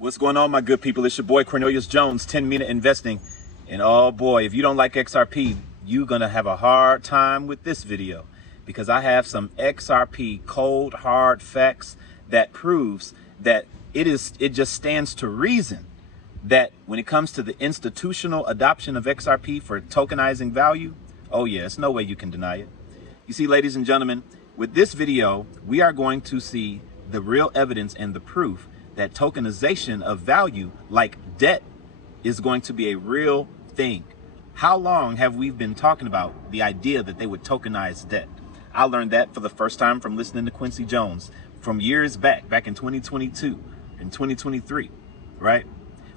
What's going on, my good people? It's your boy Cornelius Jones, 10-minute investing. And oh boy, if you don't like XRP, you're gonna have a hard time with this video, because I have some XRP cold hard facts that proves that it just stands to reason that when it comes to the institutional adoption of XRP for tokenizing value, oh yeah, it's no way you can deny it. You see, ladies and gentlemen, with this video, we are going to see the real evidence and the proof that tokenization of value, like debt, is going to be a real thing. How long have we been talking about the idea that they would tokenize debt? I learned that for the first time from listening to Quincy Jones from years back in 2022 and 2023, right?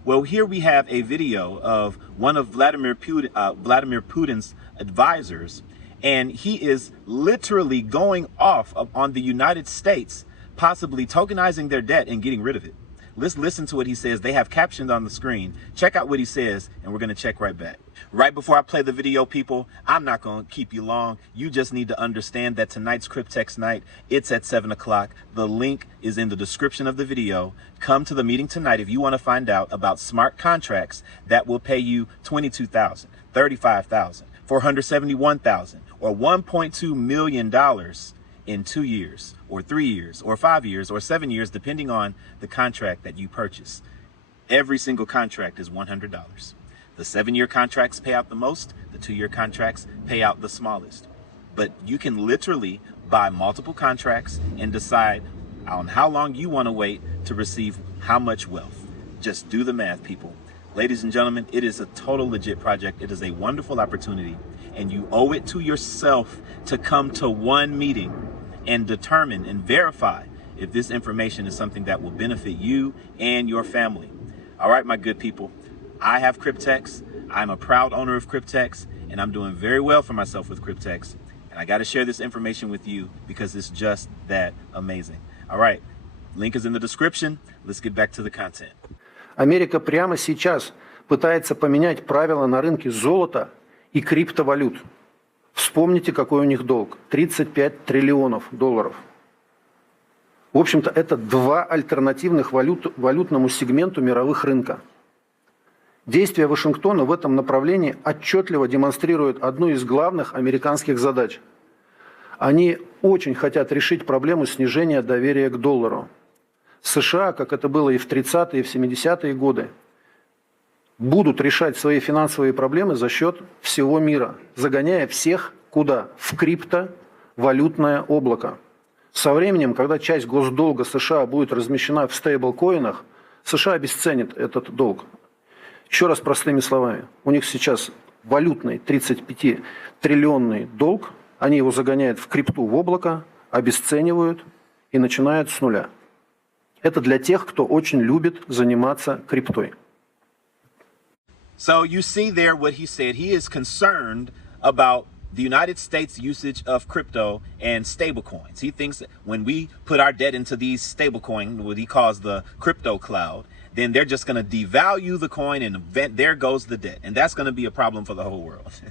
Well, here we have a video of one of Vladimir Putin's advisors, and he is literally going off on the United States possibly tokenizing their debt and getting rid of it. Let's listen to what he says. They have captioned on the screen. Check out what he says, and we're going to check right back. Right before I play the video, people, I'm not going to keep you long. You just need to understand that tonight's Cryptex night, it's at 7 o'clock. The link is in the description of the video. Come to the meeting tonight if you want to find out about smart contracts that will pay you $22,000, $35,000, $471,000, or $1.2 million in 2 years, or 3 years, or 5 years, or 7 years, depending on the contract that you purchase. Every single contract is $100. The 7-year contracts pay out the most, the 2-year contracts pay out the smallest. But you can literally buy multiple contracts and decide on how long you want to wait to receive how much wealth. Just do the math, people. Ladies and gentlemen, it is a total legit project. It is a wonderful opportunity, and you owe it to yourself to come to one meeting and determine and verify if this information is something that will benefit you and your family. All right, my good people, I have Cryptex. I'm a proud owner of Cryptex, and I'm doing very well for myself with Cryptex. And I got to share this information with you because it's just that amazing. All right, link is in the description. Let's get back to the content. Америка прямо сейчас пытается поменять правила на рынке золота и криптовалют. Вспомните, какой у них долг. 35 триллионов долларов. В общем-то, это два альтернативных валютному сегменту мировых рынка. Действия Вашингтона в этом направлении отчетливо демонстрируют одну из главных американских задач. Они очень хотят решить проблему снижения доверия к доллару. США, как это было и в 30-е, и в 70-е годы, будут решать свои финансовые проблемы за счет всего мира, загоняя всех куда? В криптовалютное облако. Со временем, когда часть госдолга США будет размещена в стейблкоинах, США обесценит этот долг. Еще раз простыми словами, у них сейчас валютный 35-триллионный долг, они его загоняют в крипту, в облако, обесценивают и начинают с нуля. Это для тех, кто очень любит заниматься криптой. So you see there what he said. He is concerned about the United States usage of crypto and stablecoins. He thinks that when we put our debt into these stablecoins, what he calls the crypto cloud, then they're just going to devalue the coin and there goes the debt. And that's going to be a problem for the whole world.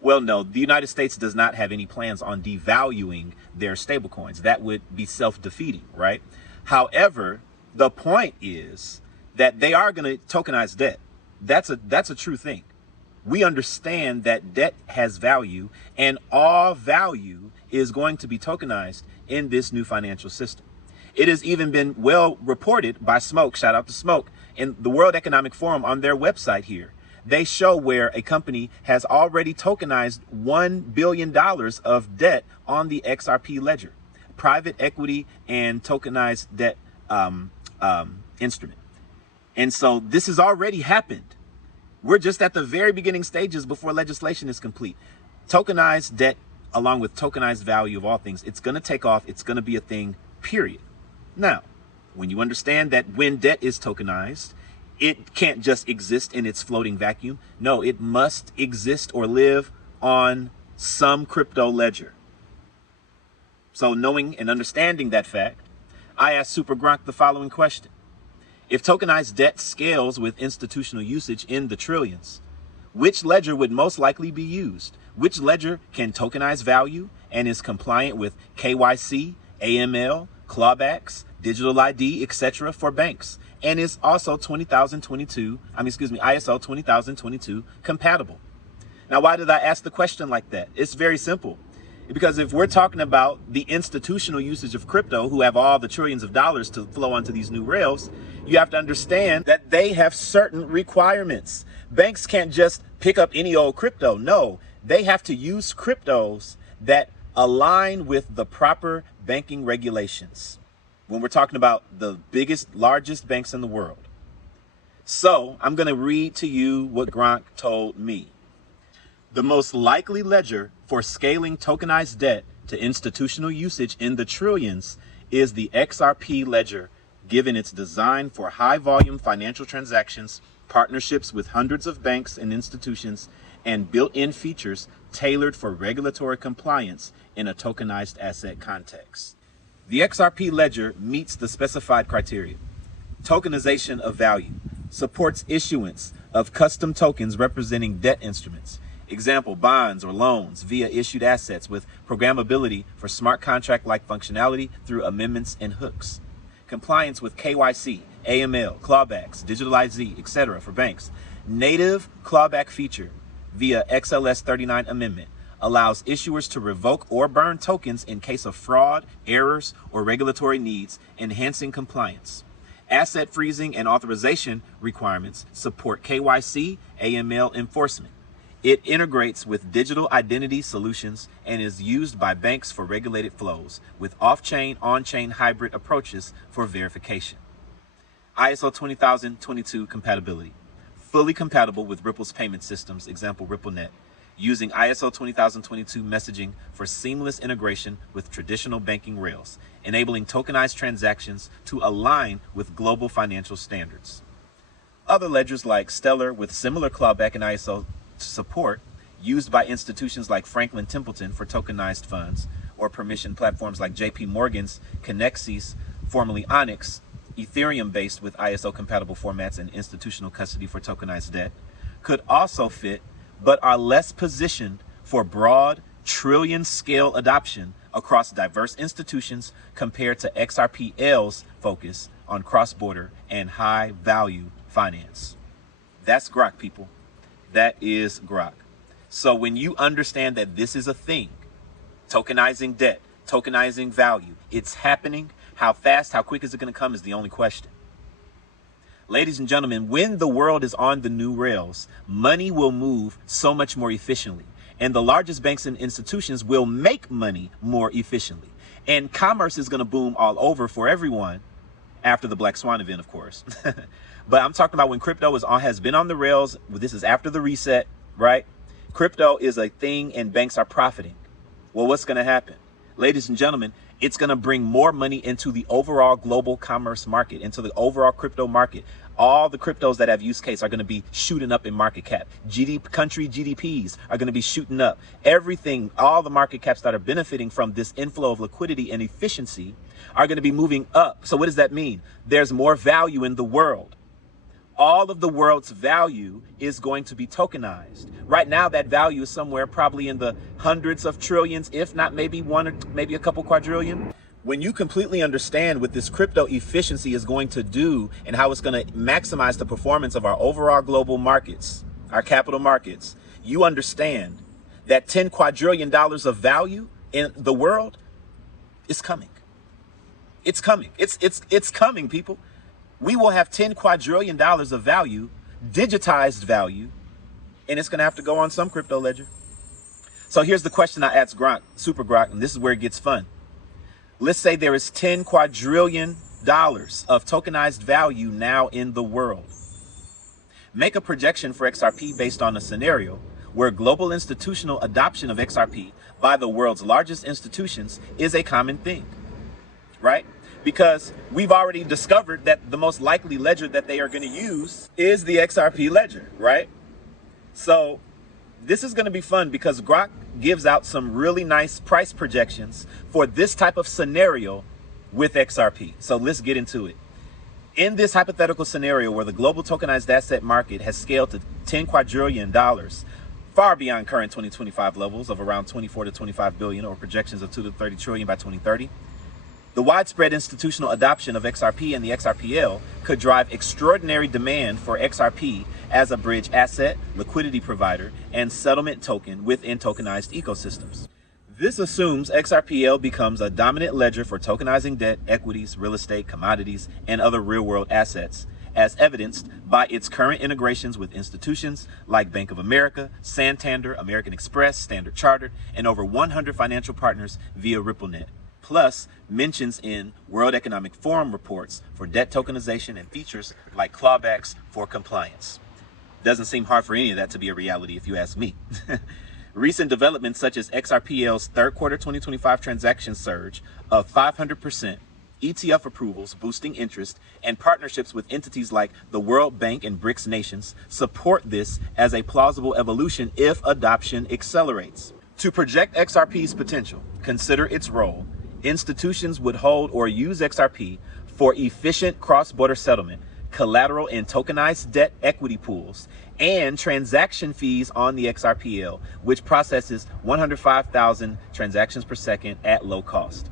Well, no, the United States does not have any plans on devaluing their stablecoins. That would be self-defeating, right? However, the point is that they are going to tokenize debt. That's a true thing. We understand that debt has value, and all value is going to be tokenized in this new financial system. It has even been well reported by Smoke, shout out to Smoke, in the World Economic Forum on their website here. They show where a company has already tokenized $1 billion of debt on the XRP ledger, private equity and tokenized debt instrument. And so this has already happened. We're just at the very beginning stages before legislation is complete. Tokenized debt, along with tokenized value of all things, it's going to take off. It's going to be a thing, period. Now, when you understand that when debt is tokenized, it can't just exist in its floating vacuum. No, it must exist or live on some crypto ledger. So knowing and understanding that fact, I asked Super Gronk the following question. If tokenized debt scales with institutional usage in the trillions, which ledger would most likely be used? Which ledger can tokenize value and is compliant with KYC, AML, clawbacks, digital ID, etc. for banks? and is also ISO 20022 compatible. Now, why did I ask the question like that? It's very simple. Because if we're talking about the institutional usage of crypto, who have all the trillions of dollars to flow onto these new rails, you have to understand that they have certain requirements. Banks can't just pick up any old crypto. No, they have to use cryptos that align with the proper banking regulations when we're talking about the biggest, largest banks in the world. So I'm going to read to you what Gronk told me. The most likely ledger for scaling tokenized debt to institutional usage in the trillions is the XRP ledger, given its design for high volume financial transactions, partnerships with hundreds of banks and institutions, and built-in features tailored for regulatory compliance in a tokenized asset context. The XRP ledger meets the specified criteria. Tokenization of value, supports issuance of custom tokens representing debt instruments, example, bonds or loans via issued assets with programmability for smart contract-like functionality through amendments and hooks. Compliance with KYC, AML, clawbacks, digital IZ, etc. for banks. Native clawback feature via XLS 39 amendment allows issuers to revoke or burn tokens in case of fraud, errors, or regulatory needs, enhancing compliance. Asset freezing and authorization requirements support KYC, AML enforcement. It integrates with digital identity solutions and is used by banks for regulated flows with off-chain, on-chain hybrid approaches for verification. ISO 20022 compatibility. Fully compatible with Ripple's payment systems, example RippleNet, using ISO 20022 messaging for seamless integration with traditional banking rails, enabling tokenized transactions to align with global financial standards. Other ledgers like Stellar with similar clawback and ISO support, used by institutions like Franklin Templeton for tokenized funds, or permission platforms like JP Morgan's Connexis, formerly Onyx, Ethereum-based with ISO-compatible formats and institutional custody for tokenized debt, could also fit, but are less positioned for broad, trillion-scale adoption across diverse institutions compared to XRPL's focus on cross-border and high-value finance. That's Grok, people. That is Grok. So when you understand that this is a thing, tokenizing debt, tokenizing value, it's happening. How fast, how quick is it going to come is the only question. Ladies and gentlemen, when the world is on the new rails, money will move so much more efficiently. And the largest banks and institutions will make money more efficiently. And commerce is going to boom all over for everyone after the Black Swan event, of course. But I'm talking about when crypto has been on the rails. This is after the reset, right? Crypto is a thing and banks are profiting. Well, what's going to happen? Ladies and gentlemen, it's going to bring more money into the overall global commerce market, into the overall crypto market. All the cryptos that have use case are going to be shooting up in market cap. Country GDPs are going to be shooting up. Everything, all the market caps that are benefiting from this inflow of liquidity and efficiency are going to be moving up. So what does that mean? There's more value in the world. All of the world's value is going to be tokenized. Right now, that value is somewhere probably in the hundreds of trillions, if not maybe one or maybe a couple quadrillion. When you completely understand what this crypto efficiency is going to do and how it's going to maximize the performance of our overall global markets, our capital markets, you understand that $10 quadrillion of value in the world is coming. It's coming. It's coming, people. We will have $10 quadrillion of value, digitized value, and it's going to have to go on some crypto ledger. So here's the question I asked Grok, Super Grok, and this is where it gets fun. Let's say there is $10 quadrillion of tokenized value now in the world. Make a projection for XRP based on a scenario where global institutional adoption of XRP by the world's largest institutions is a common thing, right? Because we've already discovered that the most likely ledger that they are going to use is the XRP ledger, right? So this is going to be fun because Grok gives out some really nice price projections for this type of scenario with XRP. So let's get into it. In this hypothetical scenario where the global tokenized asset market has scaled to $10 quadrillion, far beyond current 2025 levels of around 24 to 25 billion or projections of 2 to 30 trillion by 2030, The widespread institutional adoption of XRP and the XRPL could drive extraordinary demand for XRP as a bridge asset, liquidity provider, and settlement token within tokenized ecosystems. This assumes XRPL becomes a dominant ledger for tokenizing debt, equities, real estate, commodities, and other real-world assets, as evidenced by its current integrations with institutions like Bank of America, Santander, American Express, Standard Chartered, and over 100 financial partners via RippleNet. Plus mentions in World Economic Forum reports for debt tokenization and features like clawbacks for compliance. Doesn't seem hard for any of that to be a reality if you ask me. Recent developments such as XRPL's third quarter 2025 transaction surge of 500%, ETF approvals boosting interest, and partnerships with entities like the World Bank and BRICS nations support this as a plausible evolution if adoption accelerates. To project XRP's potential, consider its role. Institutions would hold or use XRP for efficient cross-border settlement, collateral and tokenized debt equity pools, and transaction fees on the XRPL, which processes 105,000 transactions per second at low cost.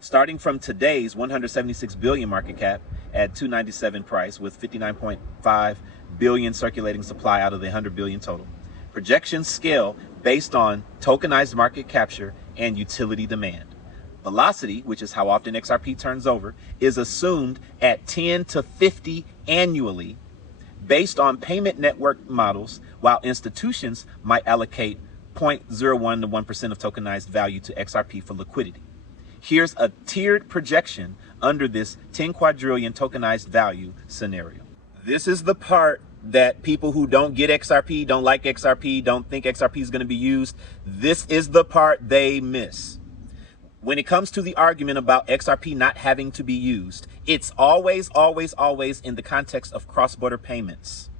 Starting from today's 176 billion market cap at 297 price with 59.5 billion circulating supply out of the 100 billion total. Projections scale based on tokenized market capture and utility demand. Velocity, which is how often XRP turns over, is assumed at 10 to 50 annually based on payment network models, while institutions might allocate 0.01 to 1% of tokenized value to XRP for liquidity. Here's a tiered projection under this 10 quadrillion tokenized value scenario. This is the part that people who don't get XRP, don't like XRP, don't think XRP is going to be used, this is the part they miss. When it comes to the argument about XRP not having to be used, it's always, always, always in the context of cross-border payments.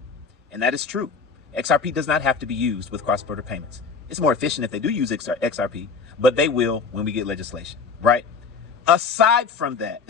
And that is true. XRP does not have to be used with cross-border payments. It's more efficient if they do use XRP, but they will when we get legislation, right? Aside from that,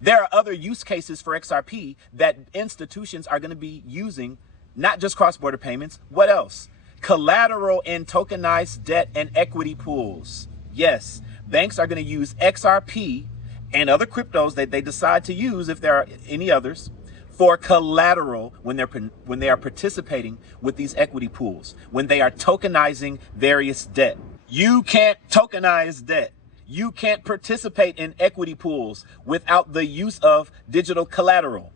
there are other use cases for XRP that institutions are going to be using, not just cross-border payments. What else? Collateral and tokenized debt and equity pools. Yes. Banks are going to use XRP and other cryptos that they decide to use, if there are any others, for collateral when they are participating with these equity pools, when they are tokenizing various debt. You can't tokenize debt. You can't participate in equity pools without the use of digital collateral.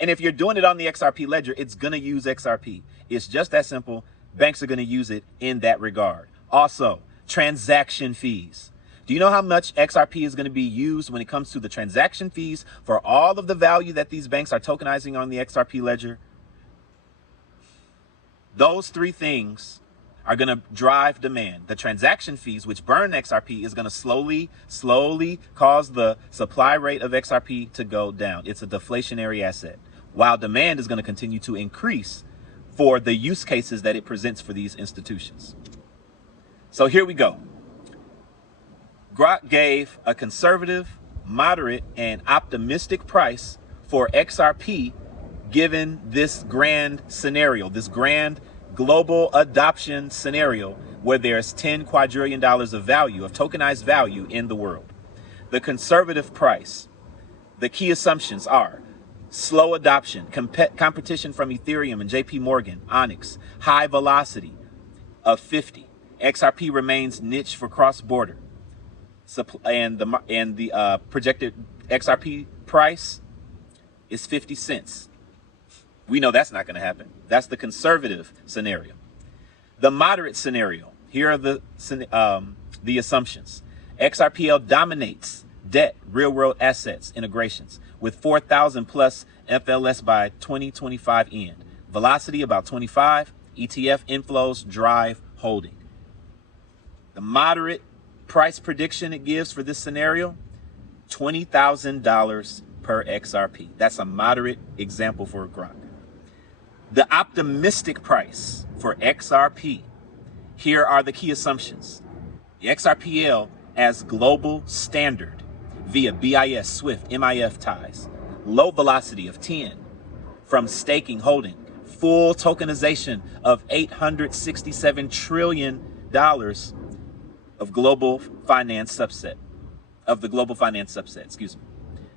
And if you're doing it on the XRP ledger, it's going to use XRP. It's just that simple. Banks are going to use it in that regard. Also, transaction fees. Do you know how much XRP is going to be used when it comes to the transaction fees for all of the value that these banks are tokenizing on the XRP ledger? Those three things are going to drive demand. The transaction fees, which burn XRP, is going to slowly cause the supply rate of XRP to go down. It's a deflationary asset, while demand is going to continue to increase for the use cases that it presents for these institutions. So here we go. Grok gave a conservative, moderate, and optimistic price for XRP given this grand scenario, this grand global adoption scenario where there's $10 quadrillion of value, of tokenized value in the world. The conservative price, the key assumptions are slow adoption, competition from Ethereum and JP Morgan, Onyx, high velocity of 50. XRP remains niche for cross-border. And the projected XRP price is 50 cents. We know that's not going to happen. That's the conservative scenario. The moderate scenario, here are the assumptions. XRPL dominates debt, real-world assets, integrations with 4,000 plus FLS by 2025 end. Velocity about 25. ETF inflows drive holding. The moderate price prediction it gives for this scenario, $20,000 per XRP. That's a moderate example for Grok. The optimistic price for XRP, here are the key assumptions. The XRPL as global standard via BIS, SWIFT, MIF ties, low velocity of 10 from staking, holding, full tokenization of $867 trillion of global finance subset, of the global finance subset, excuse me.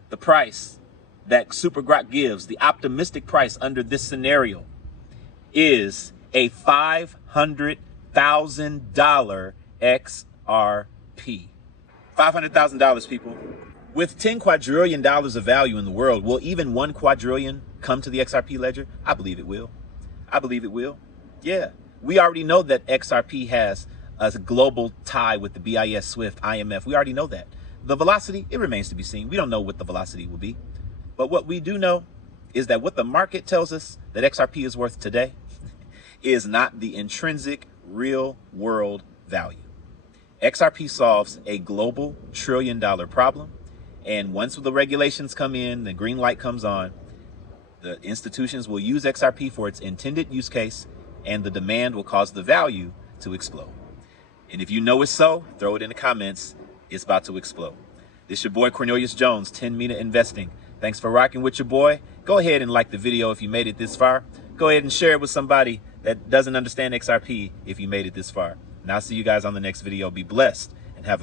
The price that Super Grok gives, the optimistic price under this scenario, is a $500,000 XRP. $500,000, people. With $10 quadrillion of value in the world, will even 1 quadrillion come to the XRP ledger? I believe it will. I believe it will. Yeah. We already know that XRP has a global tie with the BIS, SWIFT, IMF. We already know that. The velocity, it remains to be seen. We don't know what the velocity will be. But what we do know is that what the market tells us that XRP is worth today is not the intrinsic real world value. XRP solves a global $1 trillion problem. And once the regulations come in, the green light comes on, the institutions will use XRP for its intended use case, and the demand will cause the value to explode. And if you know it's so, throw it in the comments. It's about to explode. This is your boy Cornelius Jones, 10 Minute Investing. Thanks for rocking with your boy. Go ahead and like the video if you made it this far. Go ahead and share it with somebody that doesn't understand XRP if you made it this far. And I'll see you guys on the next video. Be blessed and have a